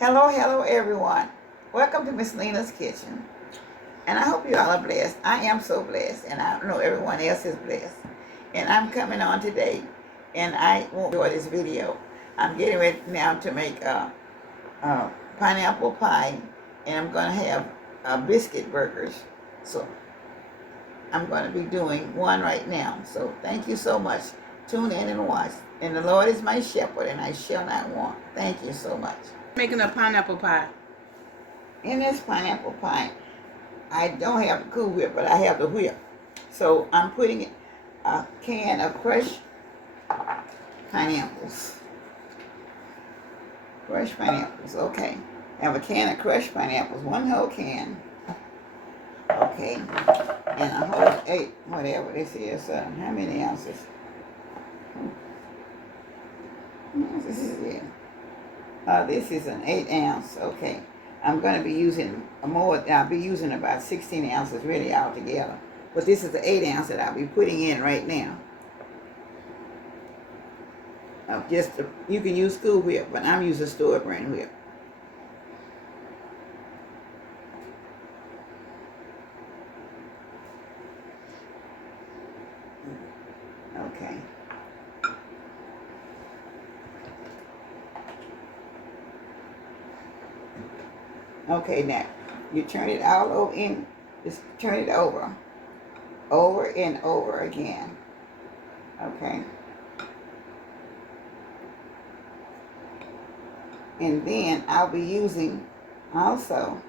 Hello everyone. Welcome to Miss Lena's Kitchen. And I hope you all are blessed. I am so blessed, and I know everyone else is blessed. And I'm coming on today, and I won't enjoy this video. I'm getting ready now to make a pineapple pie, and I'm going to have biscuit burgers. So I'm going to be doing one right now. So thank you so much. Tune in and watch. And the Lord is my shepherd, and I shall not want. Thank you so much. Making a pineapple pie. In this pineapple pie, I don't have the Cool Whip, but I have the whip. So I'm putting a can of crushed pineapples. Crushed pineapples, okay. I have a can of crushed pineapples, one whole can. Okay. And a whole 8, whatever this is. How many ounces? This is it. This is an 8 ounce, okay. I'm going to be using I'll be using about 16 ounces really altogether. But this is the 8 ounce that I'll be putting in right now. You can use Cool Whip, but I'm using store brand whip. Okay. Okay, now you turn it all over in. Just turn it over and over again. Okay. And then I'll be using also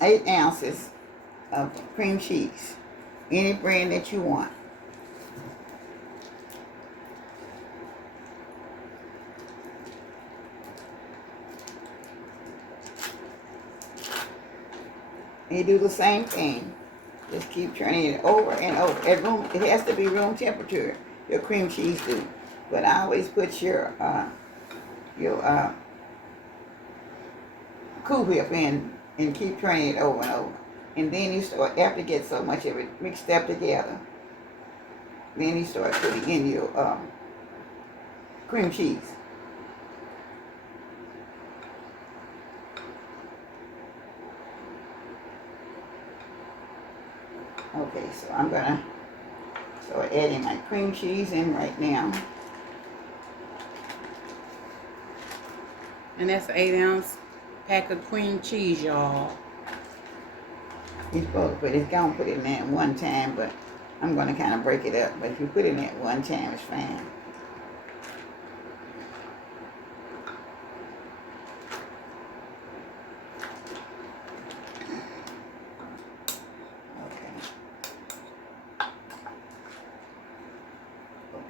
8 ounces of cream cheese, any brand that you want. And you do the same thing. Just keep turning it over and over. It has to be room temperature, your cream cheese do. But I always put your Cool Whip in and keep turning it over and over. And then you start, after you get so much of it mixed up together, then you start putting in your cream cheese. Okay, so I'm gonna start adding my cream cheese in right now. And that's an 8 ounce pack of cream cheese, y'all. You're supposed to it's gonna put it in at one time, but I'm gonna kind of break it up. But if you put it in at one time, it's fine.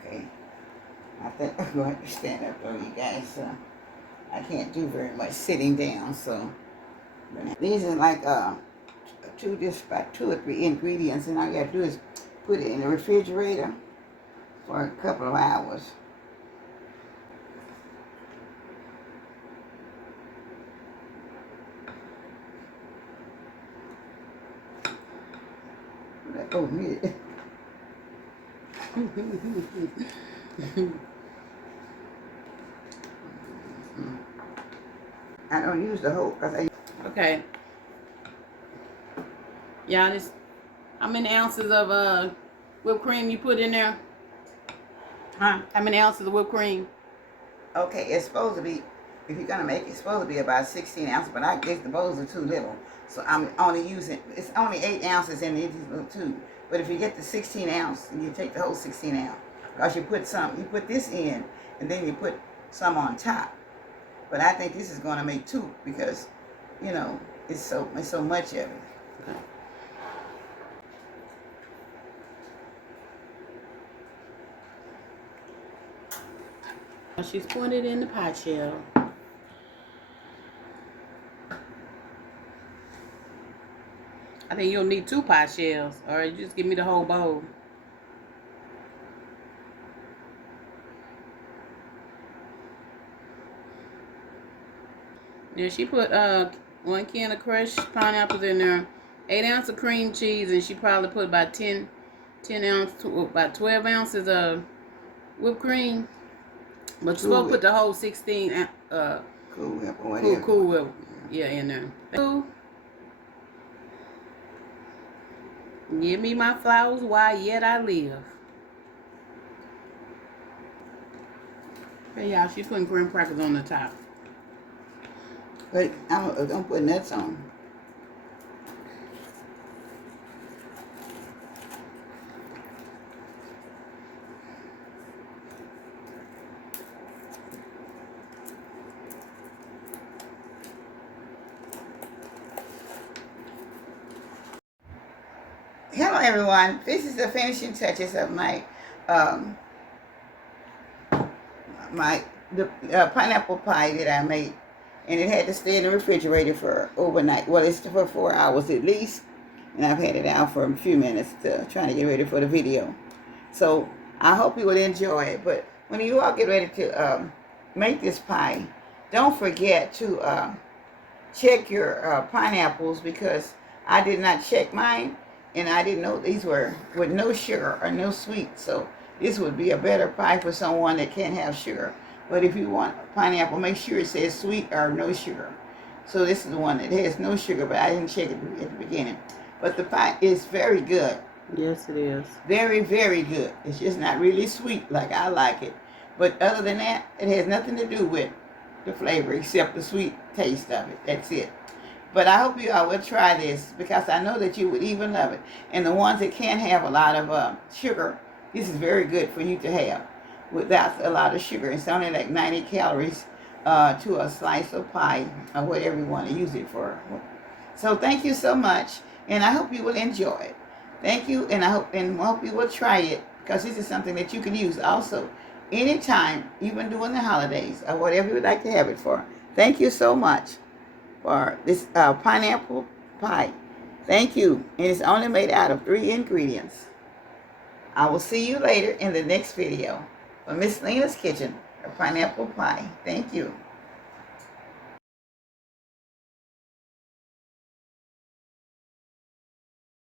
Okay. I think I'm going to stand up though, you guys. I can't do very much sitting down, so these are like just about 2 or 3 ingredients, and all you gotta do is put it in the refrigerator for a couple of hours. Oh, me. I don't use the whole because Okay. Y'all, this how many ounces of whipped cream you put in there? Huh? How many ounces of whipped cream? Okay, it's supposed to be, if you're gonna make it, it's supposed to be about 16 ounces, but I guess the bowls are too little. So I'm only using, it's only 8 ounces in these little tube. But if you get the 16 ounce, and you take the whole 16 ounce, because you put this in, and then you put some on top. But I think this is gonna make 2 because, you know, it's so much of it. Okay. She's putting it in the pie shell. I think you'll need 2 pie shells, or just give me the whole bowl. Yeah, she put 1 can of crushed pineapples in there, 8 ounces of cream cheese, and she probably put about 10 ounces to about 12 ounces of whipped cream. But you're supposed to put the whole 16 Cool Whip or whatever. Cool Whip, yeah, in there. Give me my flowers while yet I live. Hey y'all, she's putting graham crackers on the top. But I don't put nuts on. Hello everyone. This is the finishing touches of my pineapple pie that I made, and it had to stay in the refrigerator for overnight. Well, it's for 4 hours at least, and I've had it out for a few minutes to trying to get ready for the video. So I hope you will enjoy it. But when you all get ready to make this pie, don't forget to check your pineapples, because I did not check mine, and I didn't know these were with no sugar or no sweet. So this would be a better pie for someone that can't have sugar. But if you want pineapple, make sure it says sweet or no sugar. So this is the one that has no sugar, but I didn't check it at the beginning. But the pie is very good. Yes, it is. Very, very good. It's just not really sweet like I like it. But other than that, it has nothing to do with the flavor except the sweet taste of it. That's it. But I hope you all will try this, because I know that you would even love it. And the ones that can't have a lot of sugar, this is very good for you to have without a lot of sugar. It's only like 90 calories to a slice of pie, or whatever you want to use it for. So thank you so much, and I hope you will enjoy it. Thank you, and I hope you will try it, because this is something that you can use also anytime, even during the holidays or whatever you would like to have it for. Thank you so much for this pineapple pie. Thank you. And it's only made out of 3 ingredients. I will see you later in the next video for Miss Lena's Kitchen, a pineapple pie. Thank you.